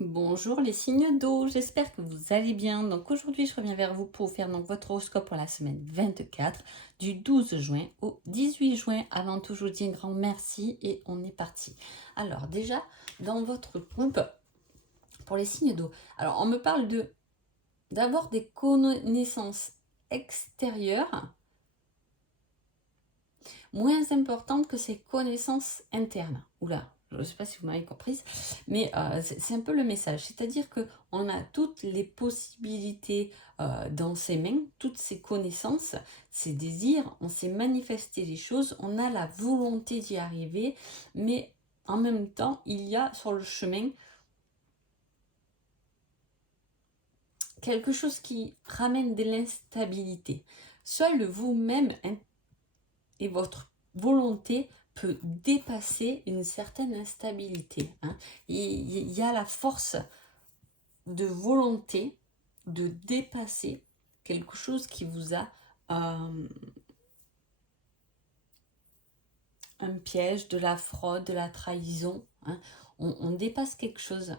Bonjour les signes d'eau, j'espère que vous allez bien. Donc aujourd'hui, je reviens vers vous pour vous faire donc votre horoscope pour la semaine 24 du 12 juin au 18 juin. Avant tout, je vous dis un grand merci et on est parti. Alors déjà, dans votre groupe, pour les signes d'eau, alors on me parle d'avoir des connaissances extérieures moins importantes que ces connaissances internes. Oula, je ne sais pas si vous m'avez comprise, mais c'est un peu le message. C'est-à-dire qu'on a toutes les possibilités dans ses mains, toutes ses connaissances, ses désirs, on sait manifester les choses, on a la volonté d'y arriver, mais en même temps, il y a sur le chemin quelque chose qui ramène de l'instabilité. Seul vous-même et votre volonté peut dépasser une certaine instabilité. Il y a la force de volonté de dépasser quelque chose qui vous a un piège, de la fraude, de la trahison. On dépasse quelque chose.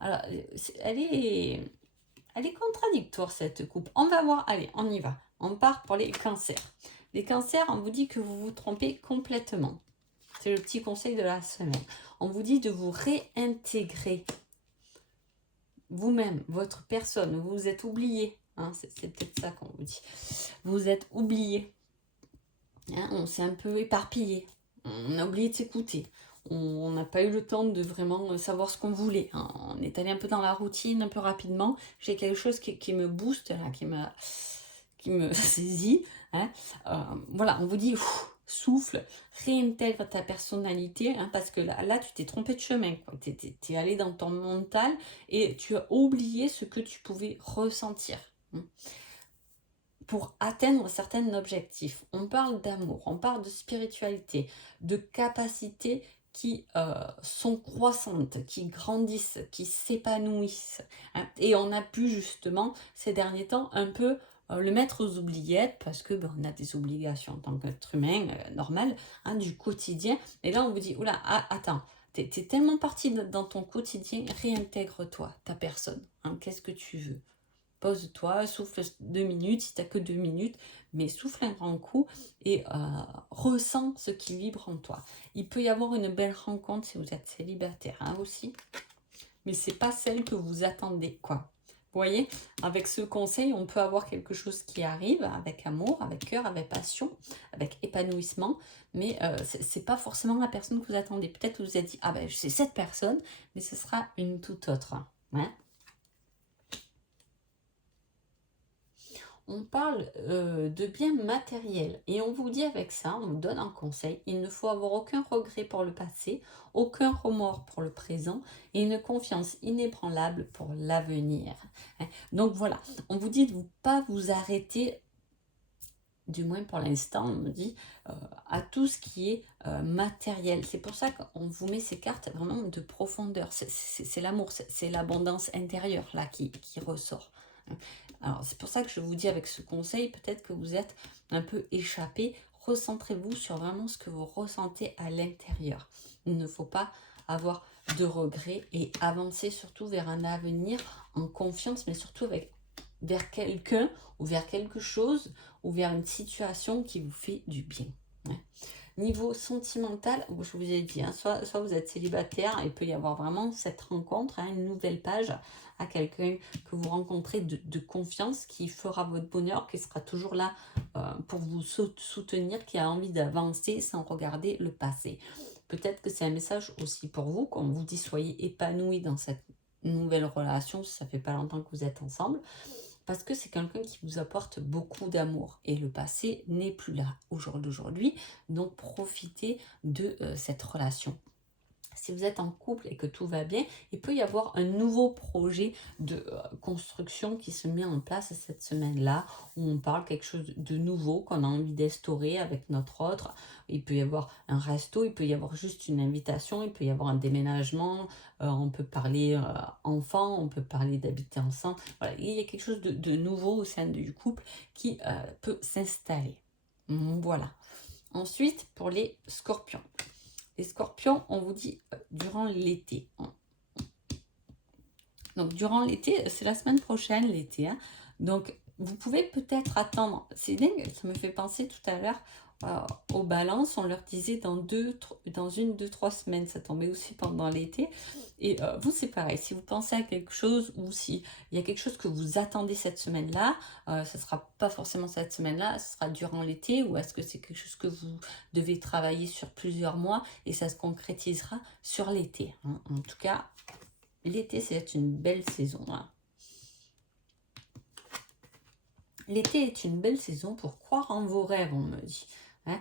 Alors, elle est contradictoire cette coupe. On va voir, allez, on y va. On part pour les cancers. Les cancers, on vous dit que vous vous trompez complètement. C'est le petit conseil de la semaine. On vous dit de vous réintégrer vous-même, votre personne. Vous vous êtes oublié. C'est peut-être ça qu'on vous dit. Vous êtes oublié. On s'est un peu éparpillé. On a oublié de s'écouter. On n'a pas eu le temps de vraiment savoir ce qu'on voulait. On est allé un peu dans la routine, un peu rapidement. J'ai quelque chose qui me booste, là, qui me saisit. Voilà, on vous dit, souffle, réintègre ta personnalité, parce que là tu t'es trompé de chemin. Tu es allé dans ton mental et tu as oublié ce que tu pouvais ressentir. Pour atteindre certains objectifs. On parle d'amour, on parle de spiritualité, de capacités qui sont croissantes, qui grandissent, qui s'épanouissent. Et on a pu justement, ces derniers temps, un peu le mettre aux oubliettes, parce que on a des obligations en tant qu'être humain normal, du quotidien. Et là, on vous dit, oula, attends, t'es tellement parti dans ton quotidien, réintègre-toi, ta personne. Qu'est-ce que tu veux? Pose-toi, souffle 2 minutes, si tu n'as que 2 minutes, mais souffle un grand coup et ressens ce qui vibre en toi. Il peut y avoir une belle rencontre si vous êtes célibataire aussi, mais c'est pas celle que vous attendez, quoi. Vous voyez, avec ce conseil, on peut avoir quelque chose qui arrive avec amour, avec cœur, avec passion, avec épanouissement, mais c'est pas forcément la personne que vous attendez. Peut-être que vous vous êtes dit, ah ben c'est cette personne, mais ce sera une toute autre. On parle de biens matériels et on vous dit avec ça, on vous donne un conseil, il ne faut avoir aucun regret pour le passé, aucun remords pour le présent et une confiance inébranlable pour l'avenir. Donc voilà, on vous dit de ne pas vous arrêter, du moins pour l'instant, on me dit, à tout ce qui est matériel. C'est pour ça qu'on vous met ces cartes vraiment de profondeur. C'est l'amour, c'est l'abondance intérieure là qui ressort. Alors c'est pour ça que je vous dis avec ce conseil, peut-être que vous êtes un peu échappé, recentrez-vous sur vraiment ce que vous ressentez à l'intérieur. Il ne faut pas avoir de regrets et avancer surtout vers un avenir en confiance, mais surtout vers quelqu'un ou vers quelque chose ou vers une situation qui vous fait du bien. Niveau sentimental, je vous ai dit, soit vous êtes célibataire, il peut y avoir vraiment cette rencontre, une nouvelle page à quelqu'un que vous rencontrez de confiance, qui fera votre bonheur, qui sera toujours là pour vous soutenir, qui a envie d'avancer sans regarder le passé. Peut-être que c'est un message aussi pour vous, quand on vous dit soyez épanoui dans cette nouvelle relation, si ça fait pas longtemps que vous êtes ensemble, parce que c'est quelqu'un qui vous apporte beaucoup d'amour et le passé n'est plus là au jour d'aujourd'hui, donc profitez de cette relation. Si vous êtes en couple et que tout va bien, il peut y avoir un nouveau projet de construction qui se met en place cette semaine-là, où on parle quelque chose de nouveau qu'on a envie d'instaurer avec notre autre. Il peut y avoir un resto, il peut y avoir juste une invitation, il peut y avoir un déménagement, on peut parler enfant, on peut parler d'habiter ensemble. Voilà, il y a quelque chose de nouveau au sein du couple qui peut s'installer. Voilà. Ensuite, pour les scorpions. Les scorpions, on vous dit durant l'été, Donc, durant l'été, c'est la semaine prochaine, l'été, hein. Donc, vous pouvez peut-être attendre. C'est dingue, ça me fait penser tout à l'heure aux balances. On leur disait dans 1, 2, 3 semaines. Ça tombait aussi pendant l'été. Et vous, c'est pareil. Si vous pensez à quelque chose ou si il y a quelque chose que vous attendez cette semaine-là, ce ne sera pas forcément cette semaine-là, ce sera durant l'été, ou est-ce que c'est quelque chose que vous devez travailler sur plusieurs mois et ça se concrétisera sur l'été, hein. En tout cas, l'été, c'est une belle saison, hein. L'été est une belle saison pour croire en vos rêves, on me dit, hein.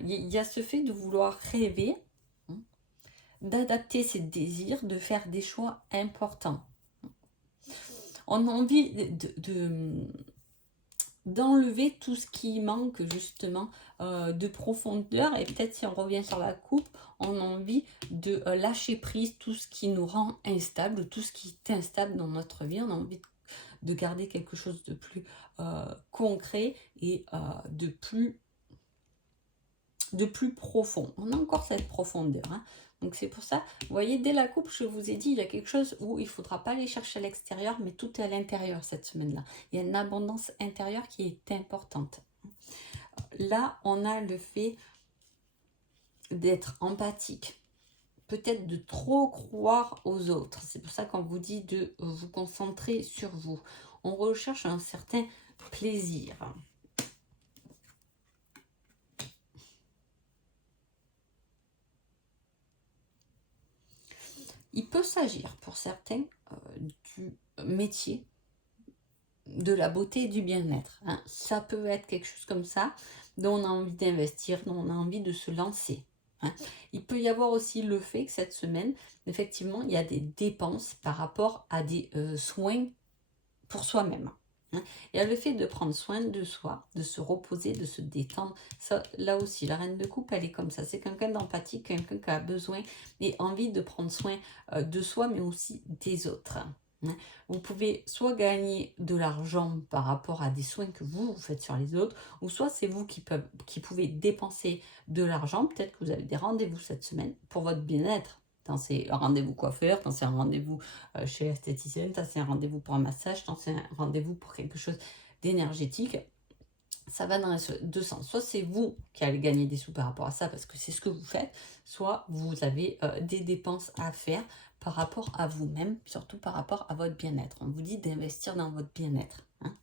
Il y a ce fait de vouloir rêver, hein, d'adapter ses désirs, de faire des choix importants. On a envie d'enlever tout ce qui manque justement de profondeur, et peut-être si on revient sur la coupe, on a envie de lâcher prise tout ce qui nous rend instable, tout ce qui est instable dans notre vie. On a envie de garder quelque chose de plus concret et de plus profond. On a encore cette profondeur, hein. Donc c'est pour ça, vous voyez, dès la coupe, je vous ai dit, il y a quelque chose où il ne faudra pas aller chercher à l'extérieur, mais tout est à l'intérieur cette semaine-là. Il y a une abondance intérieure qui est importante. Là, on a le fait d'être empathique, peut-être de trop croire aux autres. C'est pour ça qu'on vous dit de vous concentrer sur vous. On recherche un certain plaisir. Il peut s'agir pour certains du métier, de la beauté et du bien-être, hein. Ça peut être quelque chose comme ça, dont on a envie d'investir, dont on a envie de se lancer, hein. Il peut y avoir aussi le fait que cette semaine, effectivement, il y a des dépenses par rapport à des soins pour soi-même, hein. Il y a le fait de prendre soin de soi, de se reposer, de se détendre. Ça, là aussi, la reine de coupe, elle est comme ça. C'est quelqu'un d'empathique, quelqu'un qui a besoin et envie de prendre soin de soi, mais aussi des autres, hein. Vous pouvez soit gagner de l'argent par rapport à des soins que vous faites sur les autres, ou soit c'est vous qui pouvez dépenser de l'argent. Peut-être que vous avez des rendez-vous cette semaine pour votre bien-être. Tant c'est un rendez-vous coiffeur, tant c'est un rendez-vous chez l'esthéticienne, tant c'est un rendez-vous pour un massage, tant c'est un rendez-vous pour quelque chose d'énergétique. Ça va dans les deux sens. Soit c'est vous qui allez gagner des sous par rapport à ça parce que c'est ce que vous faites, soit vous avez des dépenses à faire par rapport à vous-même, surtout par rapport à votre bien-être. On vous dit d'investir dans votre bien-être, hein.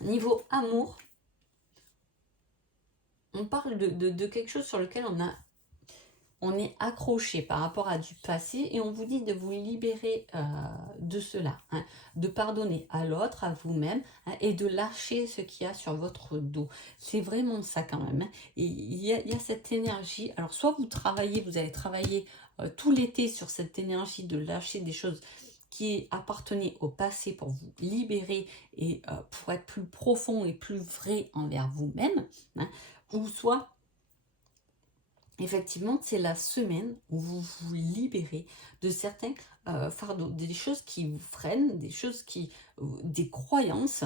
Niveau amour, on parle de quelque chose sur lequel on est accroché par rapport à du passé, et on vous dit de vous libérer de cela, hein, de pardonner à l'autre, à vous-même, hein, et de lâcher ce qu'il y a sur votre dos. C'est vraiment ça quand même, hein. Et il y a cette énergie. Alors soit vous allez travailler tout l'été sur cette énergie de lâcher des choses qui appartenaient au passé pour vous libérer et pour être plus profond et plus vrai envers vous-même, hein, ou soit effectivement, c'est la semaine où vous vous libérez de certains fardeaux, des choses qui vous freinent, des croyances,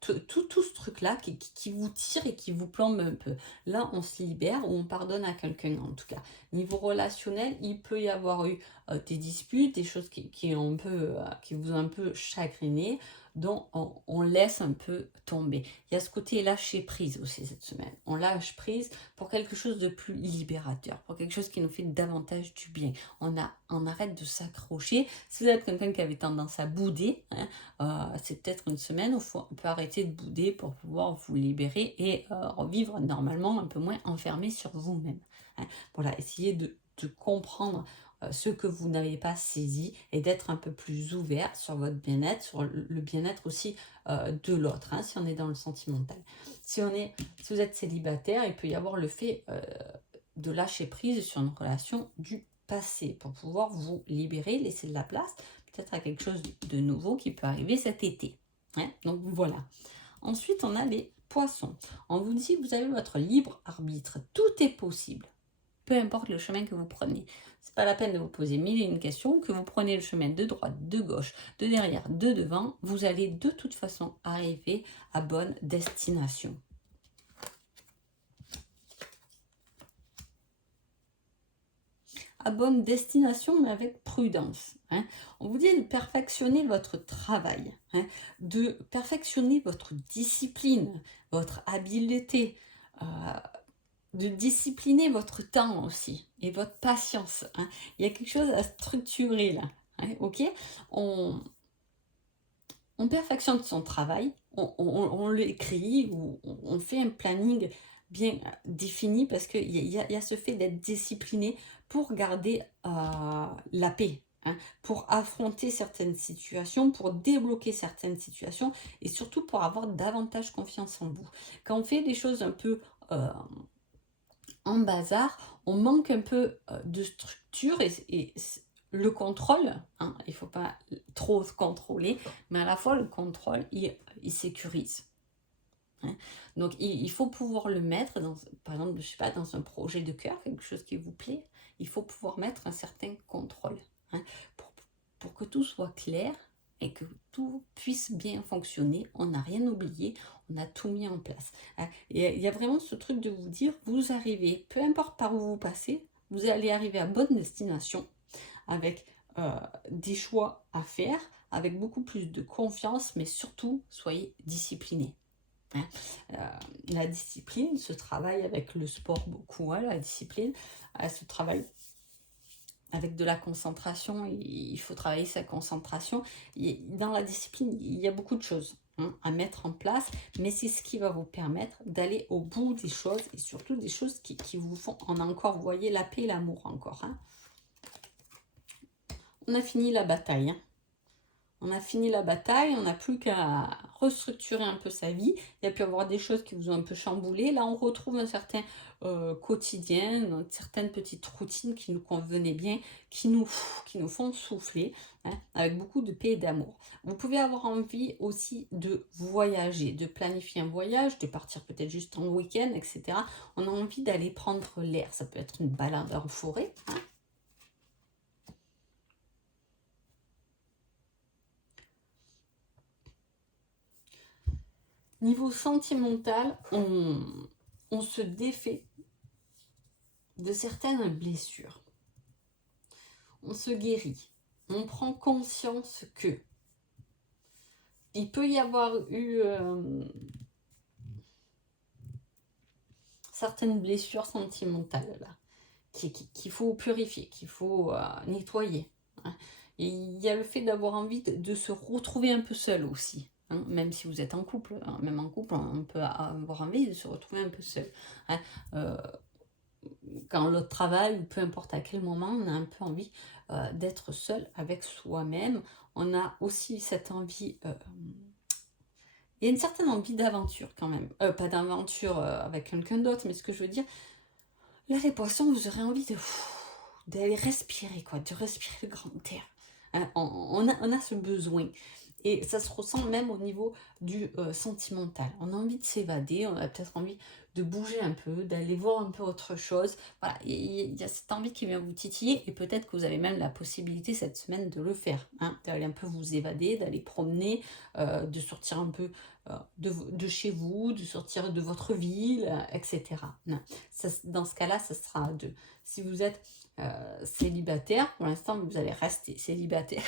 tout ce truc-là qui vous tire et qui vous plombe un peu. Là, on se libère ou on pardonne à quelqu'un, en tout cas. Niveau relationnel, il peut y avoir eu des disputes, des choses qui vous ont un peu chagriné, dont on laisse un peu tomber. Il y a ce côté lâcher prise aussi cette semaine. On lâche prise pour quelque chose de plus libérateur, pour quelque chose qui nous fait davantage du bien. On arrête de s'accrocher. Si vous êtes quelqu'un qui avait tendance à bouder, hein, c'est peut-être une semaine où on peut arrêter de bouder pour pouvoir vous libérer et revivre normalement un peu moins enfermé sur vous-même, hein. Voilà, essayez de comprendre ce que vous n'avez pas saisi et d'être un peu plus ouvert sur votre bien-être, sur le bien-être aussi de l'autre, hein, si on est dans le sentimental. Si vous êtes célibataire, il peut y avoir le fait de lâcher prise sur une relation du passé pour pouvoir vous libérer, laisser de la place peut-être à quelque chose de nouveau qui peut arriver cet été, hein. Donc voilà. Ensuite, on a les poissons. On vous dit, vous avez votre libre arbitre. Tout est possible, peu importe le chemin que vous prenez. C'est pas la peine de vous poser mille et une questions. Que vous prenez le chemin de droite, de gauche, de derrière, de devant, vous allez de toute façon arriver à bonne destination. à bonne destination, mais avec prudence, hein. On vous dit de perfectionner votre travail, hein, de perfectionner votre discipline, votre habileté, euh, de discipliner votre temps aussi et votre patience, hein. Il y a quelque chose à structurer là, hein, ok? On, on perfectionne son travail, on l'écrit ou on fait un planning bien défini parce qu'il y a ce fait d'être discipliné pour garder la paix, hein, pour affronter certaines situations, pour débloquer certaines situations et surtout pour avoir davantage confiance en vous. Quand on fait des choses un peu en bazar, on manque un peu de structure et le contrôle, hein, il ne faut pas trop se contrôler, mais à la fois le contrôle, il sécurise, hein. Donc il faut pouvoir le mettre, dans, par exemple, je sais pas, dans un projet de cœur, quelque chose qui vous plaît, il faut pouvoir mettre un certain contrôle, hein, pour que tout soit clair et que tout puisse bien fonctionner. On n'a rien oublié, on a tout mis en place, hein. Et il y a vraiment ce truc de vous dire, vous arrivez, peu importe par où vous passez, vous allez arriver à bonne destination avec des choix à faire, avec beaucoup plus de confiance, mais surtout, soyez disciplinés, hein. La discipline se travaille avec le sport beaucoup, hein, la discipline, elle se travaille avec de la concentration, il faut travailler sa concentration. Dans la discipline, il y a beaucoup de choses, hein, à mettre en place, mais c'est ce qui va vous permettre d'aller au bout des choses et surtout des choses qui vous font en encore, vous voyez, la paix et l'amour encore, hein. On a fini la bataille, hein. On a fini la bataille, on n'a plus qu'à restructurer un peu sa vie. Il y a pu y avoir des choses qui vous ont un peu chamboulé. Là, on retrouve un certain quotidien, certaines petites routines qui nous convenaient bien, qui nous font souffler, hein, avec beaucoup de paix et d'amour. Vous pouvez avoir envie aussi de voyager, de planifier un voyage, de partir peut-être juste en week-end, etc. On a envie d'aller prendre l'air. Ça peut être une balade en forêt, hein. Niveau sentimental, on se défait de certaines blessures. On se guérit. On prend conscience que il peut y avoir eu certaines blessures sentimentales là, qu'il faut purifier, qu'il faut nettoyer, hein. Et il y a le fait d'avoir envie de se retrouver un peu seul aussi, hein, même si vous êtes en couple, hein, même en couple, on peut avoir envie de se retrouver un peu seul, hein. Quand l'autre travaille, ou peu importe à quel moment, on a un peu envie d'être seul avec soi-même. On a aussi cette envie, il y a une certaine envie d'aventure quand même. Pas d'aventure avec quelqu'un d'autre, mais ce que je veux dire, là les poissons, vous aurez envie d'aller respirer, quoi, de respirer le grand air, hein. On a ce besoin. Et ça se ressent même au niveau du sentimental. On a envie de s'évader, on a peut-être envie de bouger un peu, d'aller voir un peu autre chose. Voilà, il y a cette envie qui vient vous titiller et peut-être que vous avez même la possibilité cette semaine de le faire, hein, d'aller un peu vous évader, d'aller promener, de sortir un peu de chez vous, de sortir de votre ville, etc. Non. Dans ce cas-là, ça sera à deux. Si vous êtes célibataire, pour l'instant, vous allez rester célibataire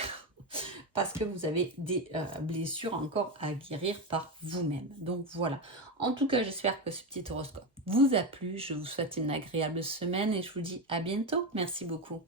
parce que vous avez des blessures encore à guérir par vous-même. Donc voilà. En tout cas, j'espère que ce petit horoscope vous a plu. Je vous souhaite une agréable semaine et je vous dis à bientôt. Merci beaucoup.